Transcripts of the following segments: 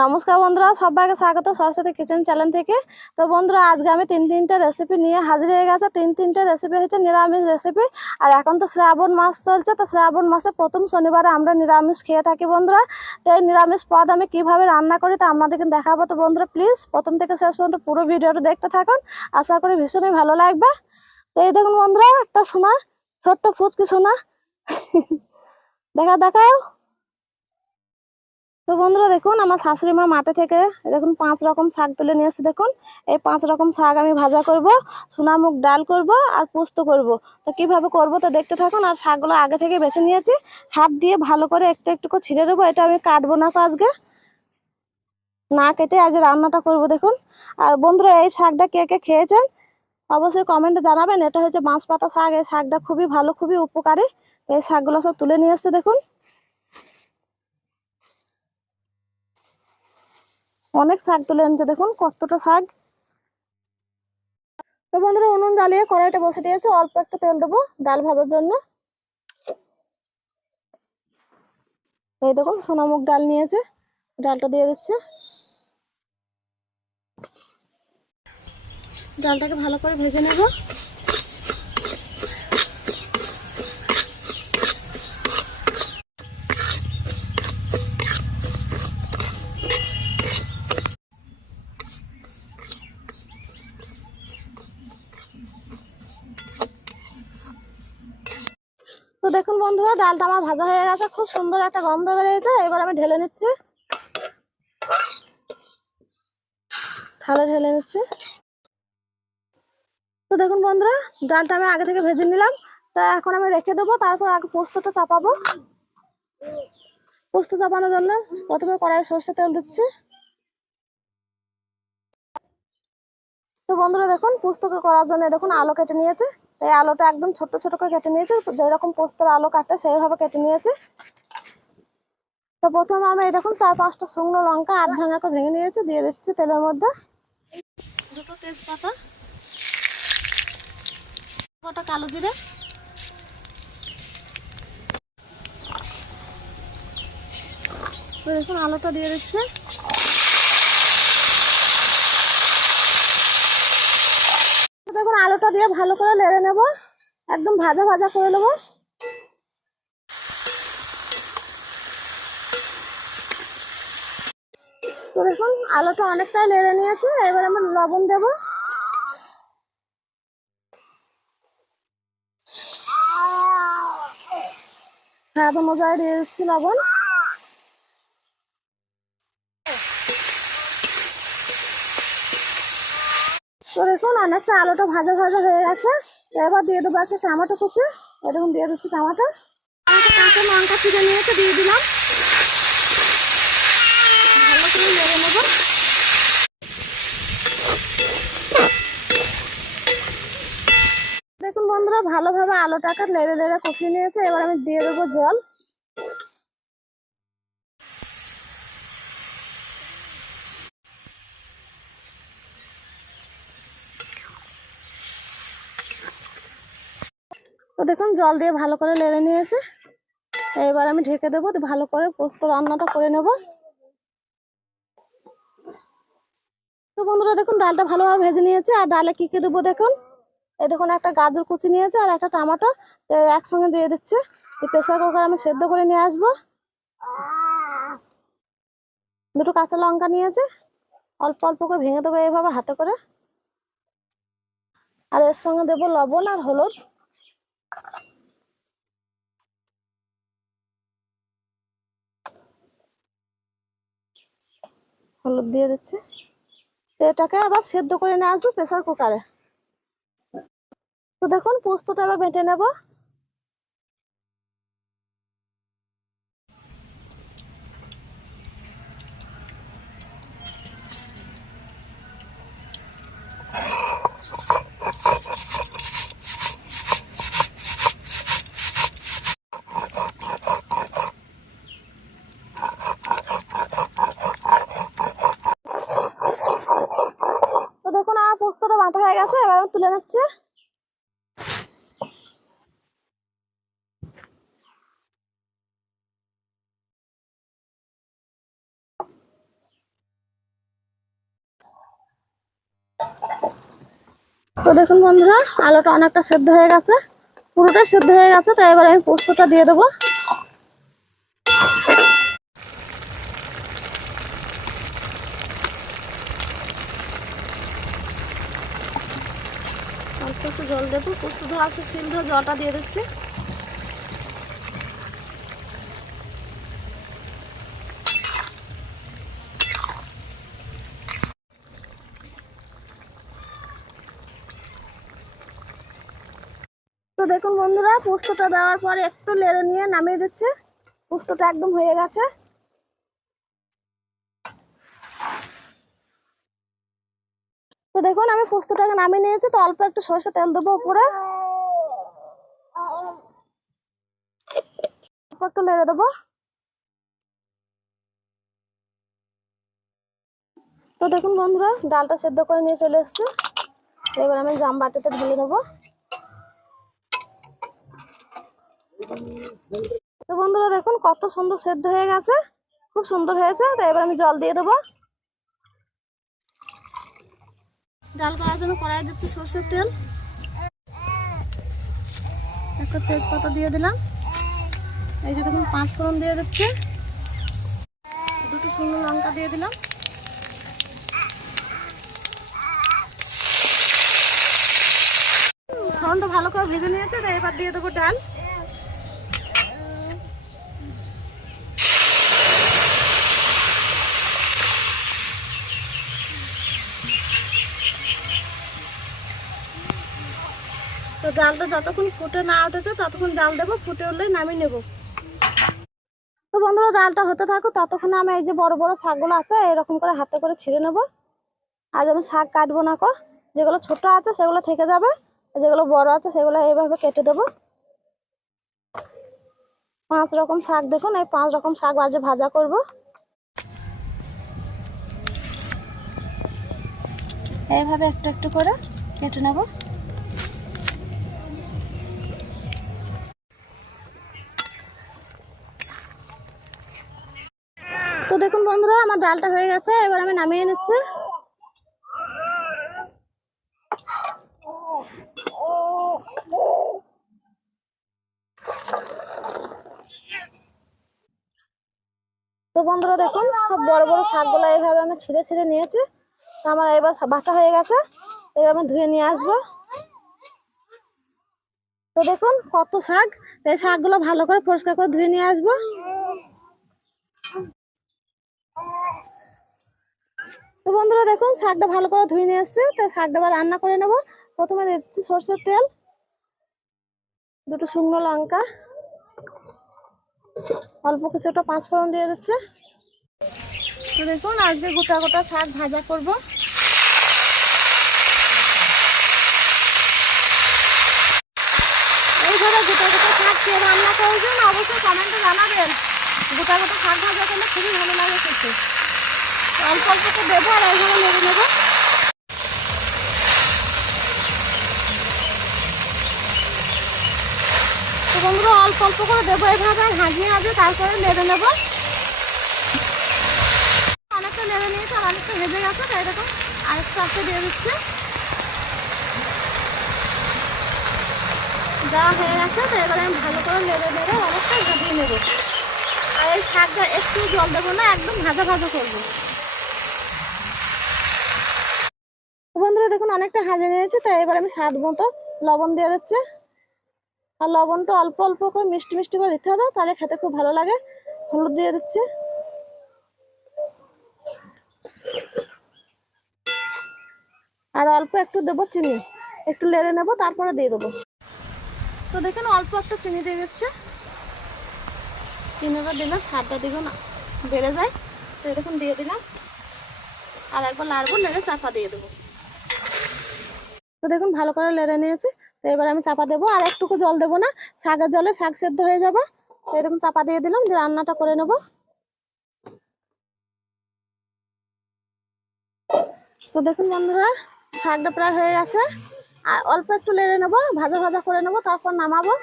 নমস্কার বন্ধুরা, সবাইকে স্বাগত সরস্বতী কিচেন চ্যানেল থেকে। তো বন্ধুরা, আজকে আমি তিনটা রেসিপি নিয়ে হাজির হয়ে গেছে। তিনটা রেসিপি হচ্ছে নিরামিষ রেসিপি। আর এখন তো শ্রাবণ মাস চলছে, তো শ্রাবণ মাসে প্রথম শনিবারে আমরা নিরামিষ খেয়ে থাকি বন্ধুরা। তো এই নিরামিষ পদ আমি কিভাবে রান্না করি তা আপনাদেরকে দেখাবো। তো বন্ধুরা প্লিজ প্রথম থেকে শেষ পর্যন্ত পুরো ভিডিওটা দেখতে থাকুন, আশা করি ভীষণই ভালো লাগবে। তো এই দেখুন বন্ধুরা, একটা সোনা, ছোট্ট ফুচকি সোনা দেখাও। তো বন্ধুরা দেখুন, আমার শাশুড়ি মা মাঠে থেকে দেখুন 5 রকম শাক তুলে নিয়ে এসে। দেখুন এই 5 রকম শাক আমি ভাজা করব, সোনামুগ ডাল করব আর পোস্ত করব। তো কিভাবে করব তো দেখতে থাকুন। আর শাকগুলো আগে থেকে বেছে নিয়েছি, হাত দিয়ে ভালো করে একটু একটু করে ছিঁড়ে দেবো। এটা আমি কাটবো না, আজকে না কেটে আজ রান্নাটা করব দেখুন। আর বন্ধুরা, এই শাকটা কে কে খেয়েছেন অবশ্যই কমেন্টে জানাবেন। এটা হচ্ছে বাঁশপাতা শাক। এই শাকটা খুবই ভালো, খুবই উপকারী। এই শাকগুলো সব তুলে নিয়ে এসছে দেখুন, অনেক শাক তুলে এনেছে। দেখুন কতটা শাক। তো বন্ধুরা, উনুন জ্বালিয়ে কড়াইটা বসে দিয়েছে, অল্প একটু তেল দেবো ডাল ভাজার জন্য। এই দেখুন সোনামুগ ডাল নিয়েছে, ডালটা দিয়ে দিচ্ছে। ডালটাকে ভালো করে ভেজে নেব। তো দেখুন বন্ধুরা, ডালটা আমার ভাজা হয়ে গেছে, খুব সুন্দর একটা গন্ধ বেরিয়েছে। এবার আমি ঢেলে নিচ্ছি, থালে ঢেলে নিচ্ছি। তো দেখুন বন্ধুরা, ডালটা আমি আগে থেকে ভেজে নিলাম। তা এখন আমি রেখে দেবো, তারপর আগে পোস্তটা চাপাবো। পোস্ত চাপানোর জন্য প্রথমে কড়াই সরষে তেল দিচ্ছি। তো বন্ধুরা দেখুন, পোস্তকে করার জন্য দেখুন আলু কেটে নিয়েছে। এই আলুটা একদম ছোট ছোট করে কেটে নিয়েছে, যেরকম পোস্তর আলু কাটে সেইভাবে কেটে নিয়েছে। তো প্রথমে আমি এই দেখুন 4-5টা শুকনো লঙ্কা আধ ভাঙা করে ভেঙে নিয়েছি, দিয়ে দিচ্ছি তেলের মধ্যে। দুটো তেজপাতা, গোটা কালো জিরে, দেখুন আলুটা দিয়ে দিচ্ছে। দেখুন আলুটা দিয়ে ভালো করে নেড়ে নেব, একদম ভাজা ভাজা করে নেবো। তো দেখুন আলুটা অনেকটাই নেড়ে নিয়েছে, এবার আমি লবণ দেবো। স্বাদ অনুযায়ী দিয়ে দিচ্ছি লবণ। তো দেখুন অনেকটা আলুটা ভাজা ভাজা হয়ে গেছে। এবার দিয়ে দেবো একটা টমেটো কুচি। এরকম দিয়ে দিচ্ছি টমেটো। কাঁচা লঙ্কা ছিঁড়ে নিয়েছে, দিয়ে দিলাম। ভালো করে নেড়ে নেব। দেখুন বন্ধুরা, ভালোভাবে আলুটাকে নেড়ে নেড়ে কষিয়ে নিয়েছে। এবার আমি দিয়ে দেবো জল। তো দেখুন জল দিয়ে ভালো করে নেড়ে নিয়েছে। এবার আমি ঢেকে দেবো, ভালো করে পোস্ত রান্নাটা করে নেব। তো বন্ধুরা দেখুন, ডালটা ভালোভাবে ভেজে নিয়েছে। আর ডালে কি কি দেবো দেখুন, এই দেখুন একটা গাজর কুচি নিয়েছে আর একটা টমেটো একসঙ্গে দিয়ে দিচ্ছে। প্রেসার কুকার আমি সেদ্ধ করে নিয়ে আসবো। দুটো কাঁচা লঙ্কা নিয়েছে, অল্প অল্প করে ভেঙে দেবো এইভাবে হাতে করে। আর এর সঙ্গে দেবো লবণ আর হলুদ। হলুদ দিয়ে দিচ্ছি। তো এটাকে আবার সেদ্ধ করে নিয়ে আসবো প্রেসার কুকারে। তো দেখুন পোস্তটা আবার বেটে নেব। তো দেখুন আমার পোস্তটা বাটা হয়ে গেছে, এবার আমি তুলে নিচ্ছি। তো দেখুন বন্ধুরা, আলুটা অনেকটা সেদ্ধ হয়ে গেছে, পুরোটাই সেদ্ধ হয়ে গেছে। তো এবার আমি পোস্তটা দিয়ে দেবো। অল্প একটু জল দেবো, পোস্ত ধোয়া আছে শিল ধোয়া, জলটা দিয়ে দিচ্ছি। তো দেখুন বন্ধুরা, পোস্তটা দেওয়ার পরে একটু নেড়ে নিয়ে নামিয়ে দিচ্ছে। পোস্তটা একদম হয়ে গেছে। তো দেখুন আমি পোস্তটাকে নামিয়ে নিয়েছি। তো অল্প একটু সরষে তেল দেবো উপরে, অল্প একটু নেড়ে দেবো। তো দেখুন বন্ধুরা, ডালটা সেদ্ধ করে নিয়ে চলে এসেছে। এবার আমি জাম বাটিতে ঢেলে নেবো। তো বন্ধুরা দেখুন কত সুন্দর সেদ্ধ হয়ে গেছে, খুব সুন্দর হয়েছে। তো এবার আমি জল দিয়ে দেবো। ডাল করার জন্য কড়াই দিচ্ছি সরষের তেল, একটা তেজপাতা দিয়ে দিলাম। এই যে দেখুন 5 ফোড়ন দিয়ে দিচ্ছে, দুটো শুকনো লঙ্কা দিয়ে দিলাম। ফোড়নটা ভালো করে ভেজে নিয়েছে। তো এবার দিয়ে দেবো ডাল। তো ডালটা যতক্ষণ ফুটে না উঠেছে ততক্ষণ জাল দেবো, ফুটে উঠলে নামিয়ে নেব। তো বন্ধুরা ডালটা হতে থাকো, ততক্ষণ আমি এই যে বড় বড় শাকগুলো আছে এরকম করে হাতে করে ছিঁড়ে নেব। আজ আমি শাক কাটবো না, যেগুলো ছোট আছে সেগুলো থেকে যাবে, যেগুলো বড় আছে সেগুলো এইভাবে কেটে দেবো। 5 রকম শাক, দেখুন এই 5 রকম শাক আজ ভাজা করব। এইভাবে একটু একটু করে কেটে নেব। তো দেখুন বন্ধুরা, আমার ডালটা হয়ে গেছে। এবার আমি নামিয়ে নিচ্ছি। তো বন্ধুরা দেখুন, সব বড় বড় শাকগুলো এইভাবে আমি ছিঁড়ে ছিঁড়ে নিয়েছি। তো আমার এবার বাছা হয়ে গেছে। এবার আমি ধুয়ে নিয়ে আসবো। তো দেখুন কত শাক, এই শাকগুলো ভালো করে পরিষ্কার করে ধুয়ে নিয়ে আসবো। তো বন্ধুরা দেখুন শাকটা ভালো করে ধুয়ে নিয়ে এসছে। তো শাকটা আবার রান্না করে নেবো। প্রথমে দিচ্ছি সরষের তেল, দুটো শুকনো লঙ্কা, অল্প কিছুটা 5 ফোড়ন দিয়ে দিচ্ছে। তো দেখুন আজকে গোটা গোটা শাক ভাজা করব। এইভাবে গোটা গোটা শাক কে রান্না করবেন অবশ্যই কমেন্টে জানাবেন। গোটা গোটা শাক ভাজা করলে খুবই ভালো লাগে খেতে। অল্প অল্প করে দেবো আর এইভাবে নেড়ে নেবো। তো বন্ধুরা অল্প অল্প করে দেবো এইভাবে, হাজিয়ে হাজিয়ে তারপরে নেড়ে নেবো। অনেকটা নেড়ে নিয়েছে আর অনেকটা ভেজে গেছে। তাই দেখুন আরেকটু আস্তে দিয়ে দিচ্ছে। দেওয়া হয়ে গেছে। তো এবারে আমি ভালো করে নেড়ে নেড়ে অনেকটা ভাজিয়ে নেবো। আর এই শাকটা একটু জল দেবো না, একদম ভাজা ভাজা করবো। বন্ধুরা দেখুন অনেকটা ভাজে নিয়েছে। তো এবার আমি স্বাদ মতো লবণ দিয়ে দিচ্ছি। আর লবণটা অল্প অল্প করে মিষ্টি মিষ্টি করে দিতে হবে, তাহলে খেতে খুব ভালো লাগে। হলুদ দিয়ে দিচ্ছি, আর অল্প একটু দেবো চিনি। একটু নেড়ে নেবো, তারপরে দিয়ে দেবো। তো দেখুন অল্প একটু চিনি দিয়ে দিচ্ছে। চিনিটা দিলে স্বাদটা দেখুন বেড়ে যায়। তো দেখুন দিয়ে দিলাম, আর একবার নাড়বো, নেড়ে চাপা দিয়ে দেবো। তো দেখুন ভালো করে নেড়ে নিয়েছি। তো এবার আমি চাপা দেবো, আর একটুকু জল দেবো না, শাকের জলে শাক সেদ্ধ হয়ে যাবে। তো এরকম চাপা দিয়ে দিলাম, যে রান্নাটা করে নেব। তো দেখুন বন্ধুরা শাকটা প্রায় হয়ে গেছে। আর অল্প একটু নেড়ে নেবো, ভাজা ভাজা করে নেবো, তারপর নামাবো।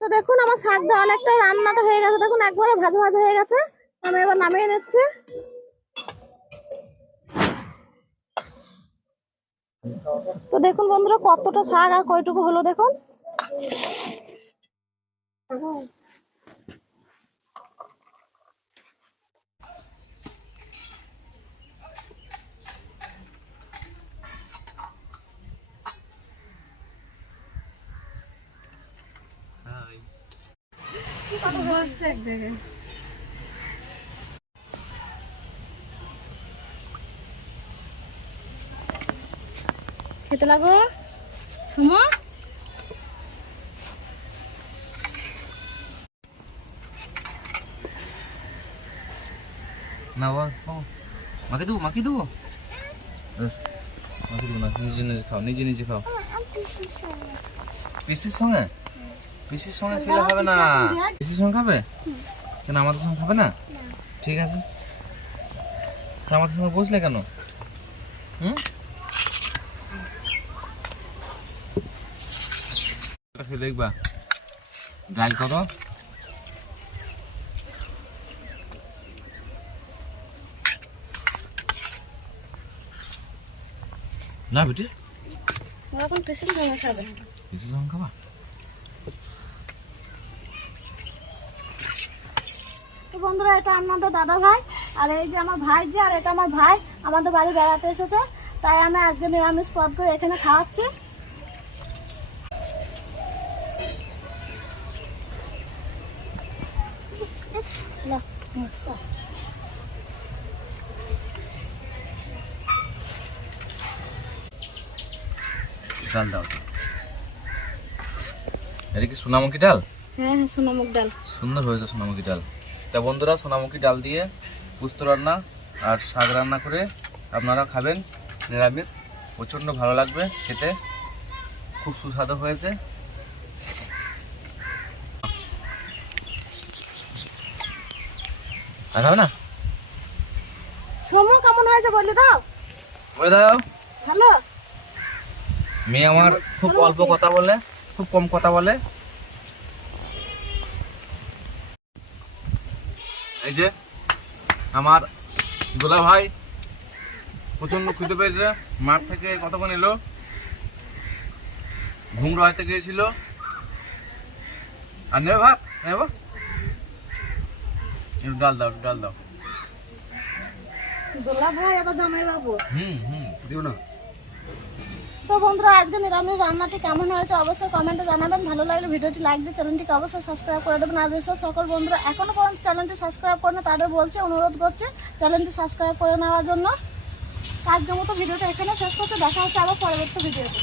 তো দেখুন আমার শাকটা অনেকটাই রান্নাটা হয়ে গেছে। দেখুন একবারে ভাজা ভাজা হয়ে গেছে। আমি এবার নামিয়ে নিচ্ছি। তো দেখুন বন্ধুরা কতটা শাক আর কয়টুকু হলো দেখুন। খেতে লাগো সুমো। না মাকে দেবো মাকে দেবো মাকে দেবো না, নিজে নিজে খাও, নিজে নিজে খাও। পিসির সঙ্গে খেলে হবে না। পিসির সঙ্গে খাবে কেন? আমাদের সঙ্গে খাবে না? ঠিক আছে, তো আমাদের সঙ্গে বসলে কেন? দেখবা ডাল কত না বেটি, এখন পিসির সঙ্গে খাবে। পিসির সঙ্গে খাবা? তো বন্ধুরা এটা আমাদের দাদা ভাই, আর এই যে আমার ভাই যে, আর এটা আমার ভাই আমাদের বাড়ি বেড়াতে এসেছে, তাই আমি আজকে নিরামিষ পদ করে এখানে খাওয়াচ্ছি। ডাল দাও। এটা কি সোনামুখী ডাল? হ্যাঁ হ্যাঁ সোনামুখ ডাল। সুন্দর হয়েছে সোনামুখী ডাল। তা বন্ধুরা সোনামুখী ডাল দিয়ে পুস্ত রান্না আর শাক রান্না করে আপনারা খাবেন নিরামিষ, প্রচণ্ড ভালো লাগবে খেতে, খুব সুস্বাদু হয়েছে। আর খাবে না? সমু কেমন হয়েছে বলে দাও। বলে দাও। ভালো। মেয়ে আমার খুব অল্প কথা বলে, খুব কম কথা বলে। এই যে আমার দোলা ভাই প্রচন্ড খিদে পেয়েছে, মাঠ থেকে কতক্ষণ এলো, ঘুমরো হাতে গিয়েছিল। আর নেবে ভাত? নেব, একটু ডাল দাও, একটু ডাল দাও। দোলা ভাই আবার জামাই বাবু। দিও না। তো বন্ধুরা আজকে নিরামিষ রান্নাটি কেমন হয়েছে অবশ্যই কমেন্টে জানাবেন। ভালো লাগলে ভিডিওটি লাইক দিয়ে চ্যানেলটিকে অবশ্যই সাবস্ক্রাইব করে দেবেন। আর যেসব সকল বন্ধুরা এখনো পর্যন্ত চ্যানেলটি সাবস্ক্রাইব করে না তাদের বলছে, অনুরোধ করছে চ্যানেলটি সাবস্ক্রাইব করে নেওয়ার জন্য। আজকের মতো ভিডিওটা এখানে শেষ করছে, দেখা হচ্ছে আবার পরবর্তী ভিডিওতে।